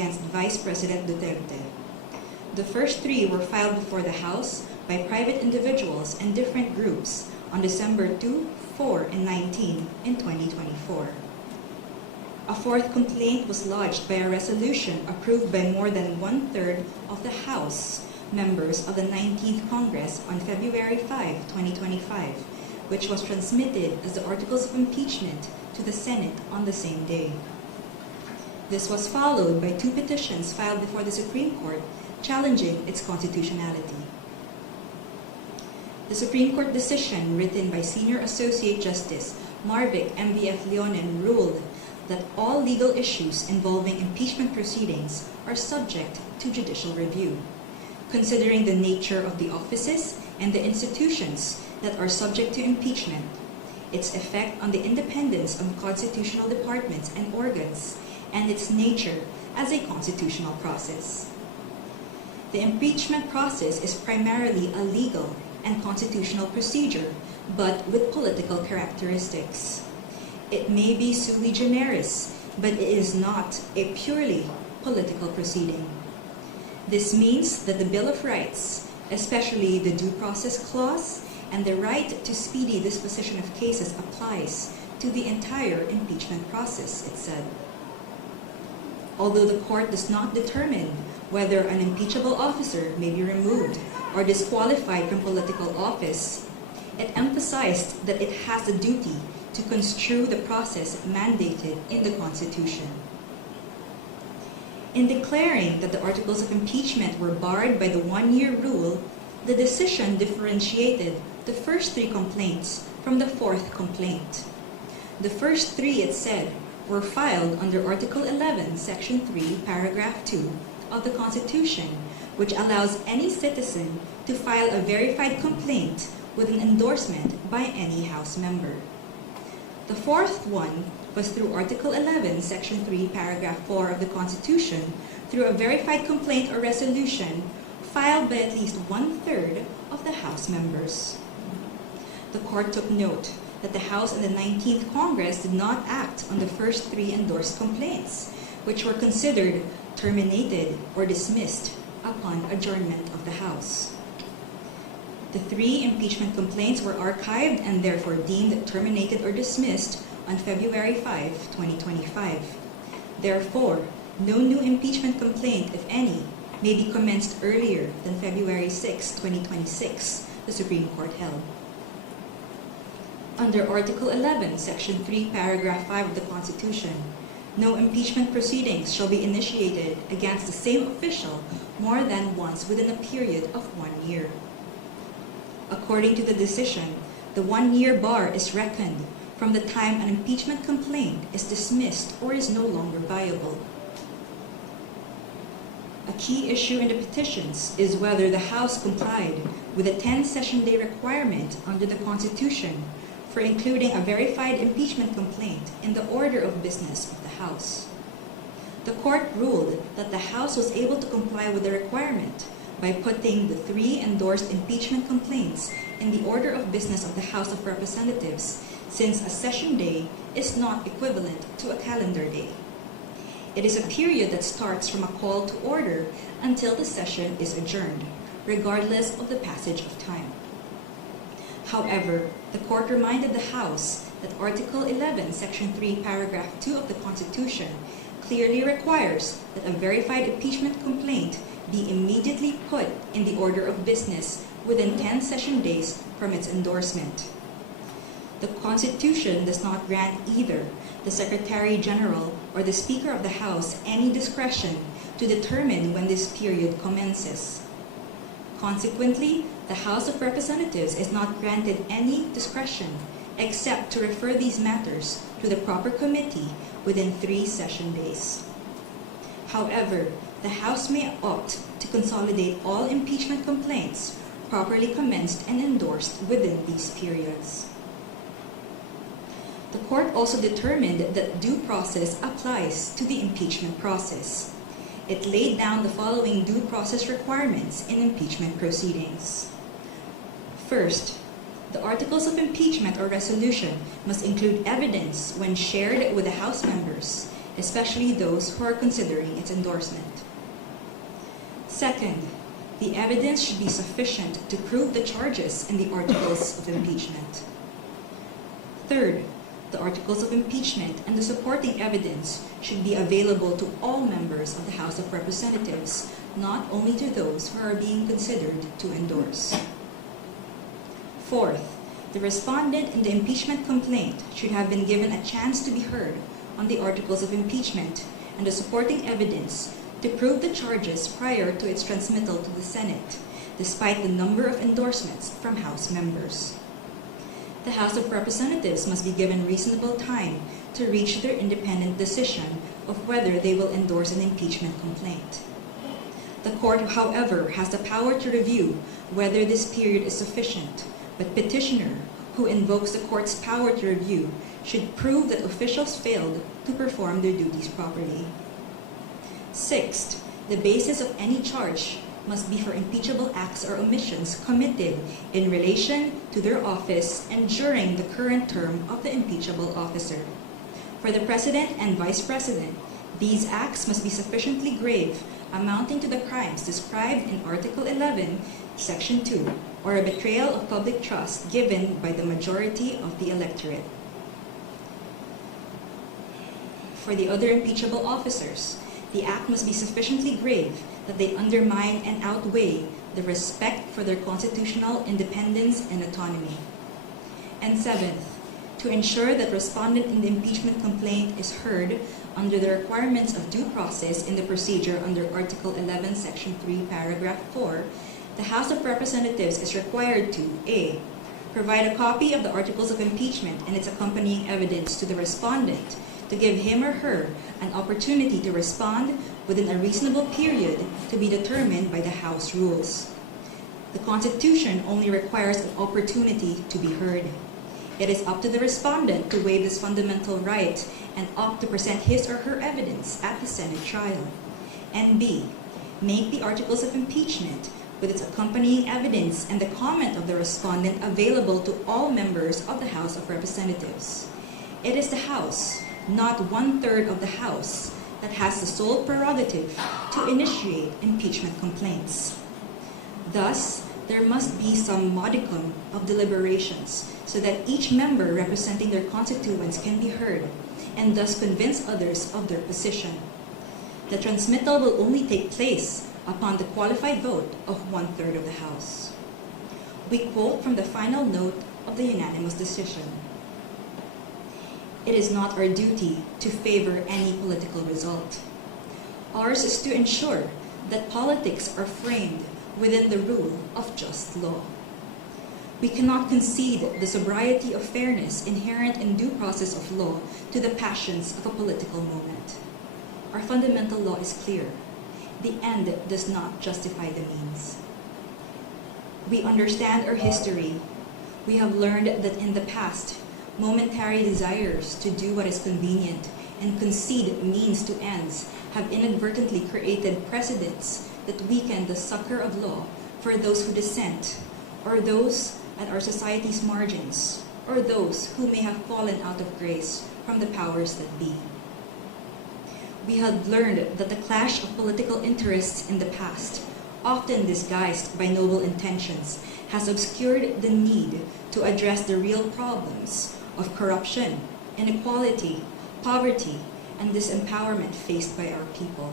against Vice President Duterte. The first 3 were filed before the House by private individuals and different groups on December 2, 4, and 19 in 2024. A 4th complaint was lodged by a resolution approved by more than 1/3 of the House members of the 19th Congress on February 5, 2025, which was transmitted as the Articles of Impeachment to the Senate on the same day. This was followed by 2 petitions filed before the Supreme Court challenging its constitutionality. The Supreme Court decision written by Senior Associate Justice Marvic M.V.F. Leonen ruled that all legal issues involving impeachment proceedings are subject to judicial review, considering the nature of the offices and the institutions that are subject to impeachment, its effect on the independence of constitutional departments and organs, and its nature as a constitutional process. The impeachment process is primarily a legal and constitutional procedure, but with political characteristics. It may be sui generis, but it is not a purely political proceeding. This means that the Bill of Rights, especially the Due Process Clause and the right to speedy disposition of cases, applies to the entire impeachment process, it said. Although the court does not determine whether an impeachable officer may be removed or disqualified from political office, it emphasized that it has a duty to construe the process mandated in the Constitution. In declaring that the articles of impeachment were barred by the 1-year rule, the decision differentiated the first 3 complaints from the 4th complaint. The first 3, it said, were filed under Article 11, Section 3, Paragraph 2 of the Constitution, which allows any citizen to file a verified complaint with an endorsement by any House member. The 4th one was through Article 11, Section 3, Paragraph 4 of the Constitution, through a verified complaint or resolution filed by at least 1/3 of the House members. The court took note that the House and the 19th Congress did not act on the first 3 endorsed complaints, which were considered terminated or dismissed upon adjournment of the House. The 3 impeachment complaints were archived and therefore deemed terminated or dismissed on February 5, 2025. Therefore, no new impeachment complaint, if any, may be commenced earlier than February 6, 2026, the Supreme Court held. Under Article 11, Section 3, Paragraph 5 of the Constitution, no impeachment proceedings shall be initiated against the same official more than once within a period of 1 year. According to the decision, the 1-year bar is reckoned from the time an impeachment complaint is dismissed or is no longer viable. A key issue in the petitions is whether the House complied with the 10-session day requirement under the Constitution for including a verified impeachment complaint in the order of business of the House. The court ruled that the House was able to comply with the requirement by putting the 3 endorsed impeachment complaints in the order of business of the House of Representatives, since a session day is not equivalent to a calendar day. It is a period that starts from a call to order until the session is adjourned, regardless of the passage of time. However, the court reminded the House that Article 11, Section 3, Paragraph 2 of the Constitution clearly requires that a verified impeachment complaint be immediately put in the order of business within 10 session days from its endorsement. The Constitution does not grant either the Secretary General or the Speaker of the House any discretion to determine when this period commences. Consequently, the House of Representatives is not granted any discretion except to refer these matters to the proper committee within 3 session days. However, the House may opt to consolidate all impeachment complaints properly commenced and endorsed within these periods. The court also determined that due process applies to the impeachment process. It laid down the following due process requirements in impeachment proceedings. First, the articles of impeachment or resolution must include evidence when shared with the House members, especially those who are considering its endorsement. Second, the evidence should be sufficient to prove the charges in the articles of impeachment. Third, the articles of impeachment and the supporting evidence should be available to all members of the House of Representatives, not only to those who are being considered to endorse. Fourth, the respondent in the impeachment complaint should have been given a chance to be heard on the articles of impeachment and the supporting evidence to prove the charges prior to its transmittal to the Senate, despite the number of endorsements from House members. The House of Representatives must be given reasonable time to reach their independent decision of whether they will endorse an impeachment complaint. The court, however, has the power to review whether this period is sufficient, but petitioner, who invokes the court's power to review, should prove that officials failed to perform their duties properly. Sixth, the basis of any charge must be for impeachable acts or omissions committed in relation to their office and during the current term of the impeachable officer. For the President and Vice President, these acts must be sufficiently grave, amounting to the crimes described in Article 11, Section 2, or a betrayal of public trust given by the majority of the electorate. For the other impeachable officers, the act must be sufficiently grave that they undermine and outweigh the respect for their constitutional independence and autonomy. And seventh, to ensure that respondent in the impeachment complaint is heard under the requirements of due process in the procedure under Article 11, Section 3, Paragraph 4, the House of Representatives is required to A. Provide a copy of the articles of impeachment and its accompanying evidence to the respondent to give him or her an opportunity to respond within a reasonable period to be determined by the House rules. The Constitution only requires an opportunity to be heard. It is up to the respondent to waive this fundamental right and opt to present his or her evidence at the Senate trial. And B. Make the articles of impeachment with its accompanying evidence and the comment of the respondent available to all members of the House of Representatives. It is the House, not 1/3 of the House, that has the sole prerogative to initiate impeachment complaints. Thus, there must be some modicum of deliberations so that each member representing their constituents can be heard and thus convince others of their position. The transmittal will only take place upon the qualified vote of 1/3 of the House. We quote from the final note of the unanimous decision. It is not our duty to favor any political result. Ours is to ensure that politics are framed within the rule of just law. We cannot concede the sobriety of fairness inherent in due process of law to the passions of a political moment. Our fundamental law is clear. The end does not justify the means. We understand our history. We have learned that in the past, momentary desires to do what is convenient and concede means to ends have inadvertently created precedents that weaken the succor of law for those who dissent, or those at our society's margins, or those who may have fallen out of grace from the powers that be. We have learned that the clash of political interests in the past, often disguised by noble intentions, has obscured the need to address the real problems of corruption, inequality, poverty, and disempowerment faced by our people.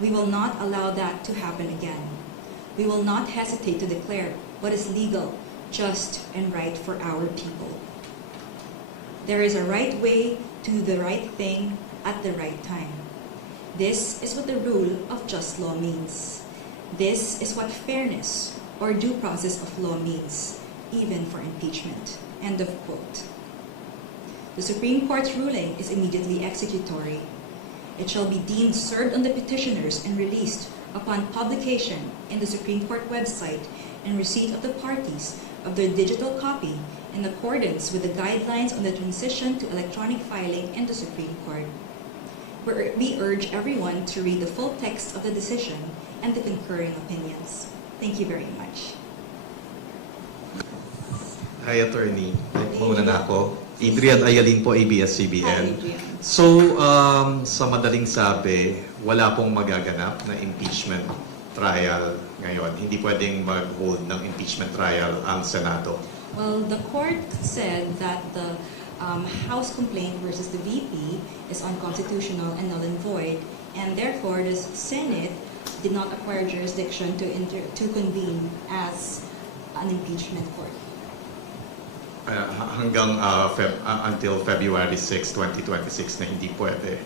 We will not allow that to happen again. We will not hesitate to declare what is legal, just, and right for our people. There is a right way to do the right thing at the right time. This is what the rule of just law means. This is what fairness or due process of law means, even for impeachment. End of quote. The Supreme Court's ruling is immediately executory. It shall be deemed served on the petitioners and released upon publication in the Supreme Court website and receipt of the parties of their digital copy in accordance with the guidelines on the transition to electronic filing in the Supreme Court. We urge everyone to read the full text of the decision and the concurring opinions. Thank you very much. Hi, Attorney. Muna na ako. Adrian Ayalin po, ABS-CBN. Hi, Adrian. So, sa madaling sabi, wala pong magaganap na impeachment trial ngayon. Hindi pwedeng mag-hold ng impeachment trial ang Senado. Well, the court said that the House complaint versus the VP is unconstitutional and null and void, and therefore the Senate did not acquire jurisdiction to convene as an impeachment court. Hanggang until February 6, 2026 na hindi pwede.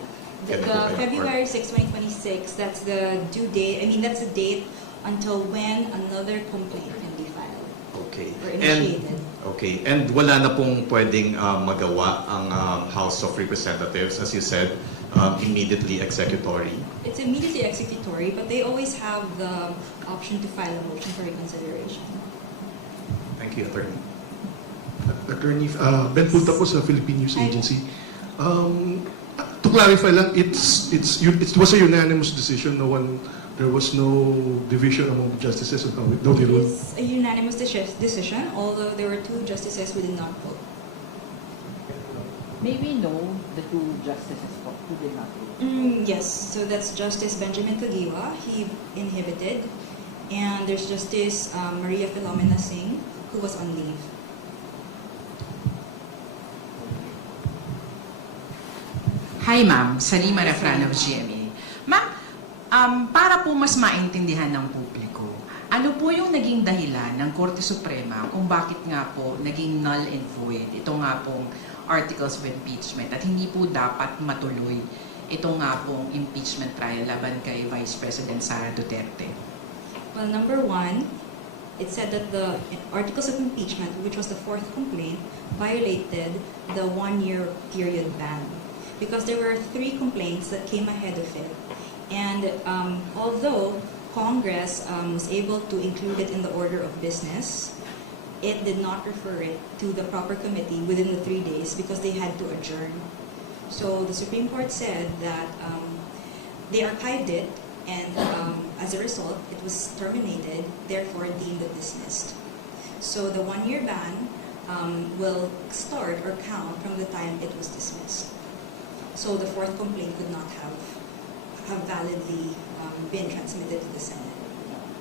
The February 6, 2026, that's the due date. I mean, that's the date until when another complaint can be filed Okay. or initiated. And wala na pong pwedeng magawa ang House of Representatives, as you said, immediately executory. It's immediately executory, but they always have the option to file a motion for reconsideration. Thank you, Attorney. Attorney, Ben Puta po sa Philippine News Hi. Agency. To clarify lang, it was a unanimous decision. There was no division among the justices on how they ruled. It's a unanimous decision, although there were 2 justices who did not vote. May we know the 2 justices who did not vote? Yes, so that's Justice Benjamin Tagiwa, he inhibited, and there's Justice Maria Filomena Singh, who was on leave. Hi ma'am, Salima Refran of GMA. Ma'am, para po mas maintindihan ng publiko, ano po yung naging dahilan ng Korte Suprema kung bakit nga po naging null and void ito nga pong articles of impeachment at hindi po dapat matuloy ito nga pong impeachment trial laban kay Vice President Sara Duterte? Well, number 1, it said that the articles of impeachment, which was the 4th complaint, violated the 1-year period ban, because there were 3 complaints that came ahead of it. And although Congress was able to include it in the order of business, it did not refer it to the proper committee within the 3 days because they had to adjourn. So the Supreme Court said that they archived it, and as a result, it was terminated, therefore deemed dismissed. So the 1-year ban will start or count from the time it was dismissed. So the 4th complaint could not have validly been transmitted to the Senate.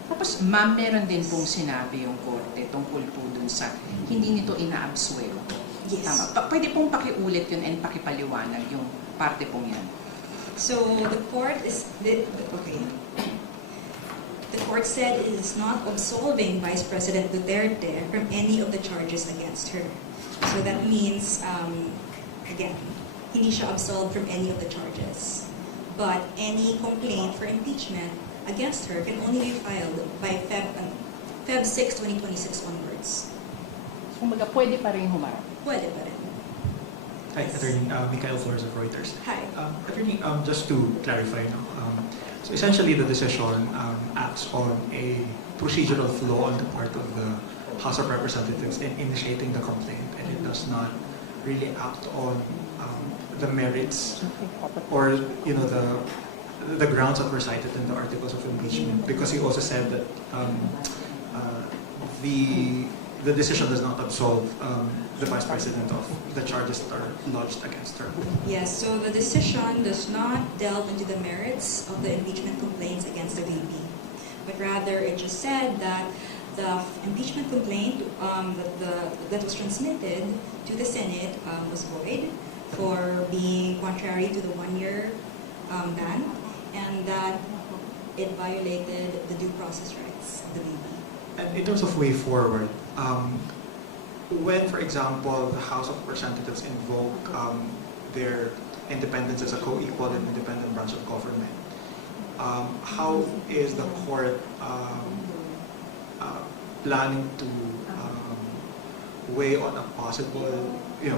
Tapos ma'am, meron din pong sinabi yung Korte tungkol po dun sa hindi nito ina-absuelto. Yes. Tama. Pwede pong pakiulit yun and pakipaliwanag yung parte pong yan. So the court The court said it is not absolving Vice President Duterte from any of the charges against her. So that means, again, hindi siya absolved from any of the charges. But any complaint for impeachment against her can only be filed by Feb 6, 2026 onwards. Kumbaga, pwede pa rin humarap. Pwede pa rin. Hi, Attorney Mikael Flores of Reuters. Hi. Attorney, just to clarify, so essentially the decision acts on a procedural flaw on the part of the House of Representatives in initiating the complaint, and it does not really act on the merits or the grounds that were cited in the articles of impeachment, because he also said that the decision does not absolve the Vice President of the charges that are lodged against her. Yes, so the decision does not delve into the merits of the impeachment complaints against the VP, but rather it just said that the impeachment complaint that was transmitted to the Senate was void for being contrary to the 1-year ban, and that it violated the due process rights of the VP. And in terms of way forward, when, for example, the House of Representatives invoke their independence as a co-equal and independent branch of government, how is the court planning to weigh on a possible,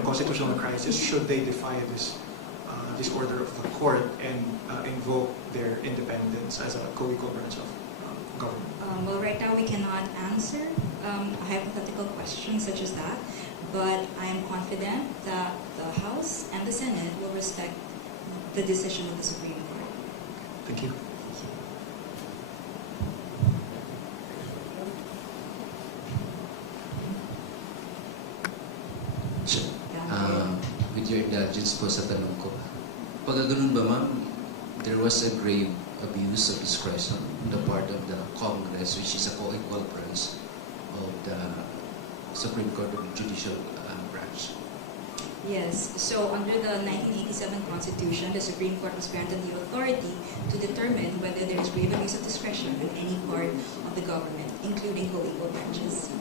constitutional crisis should they defy this order of the court and invoke their independence as a co-equal branch of government? Well, right now we cannot answer a hypothetical question such as that, but I am confident that the House and the Senate will respect the decision of the Supreme Court. Thank you. With your indulgence po sa tanong ko, Pag ganun ba, ma'am, there was a grave abuse of discretion on the part of the Congress, which is a co-equal branch of the Supreme Court of Judicial branch. Yes, so under the 1987 Constitution, the Supreme Court was granted the authority to determine whether there is grave abuse of discretion in any part of the government, including co-equal branches.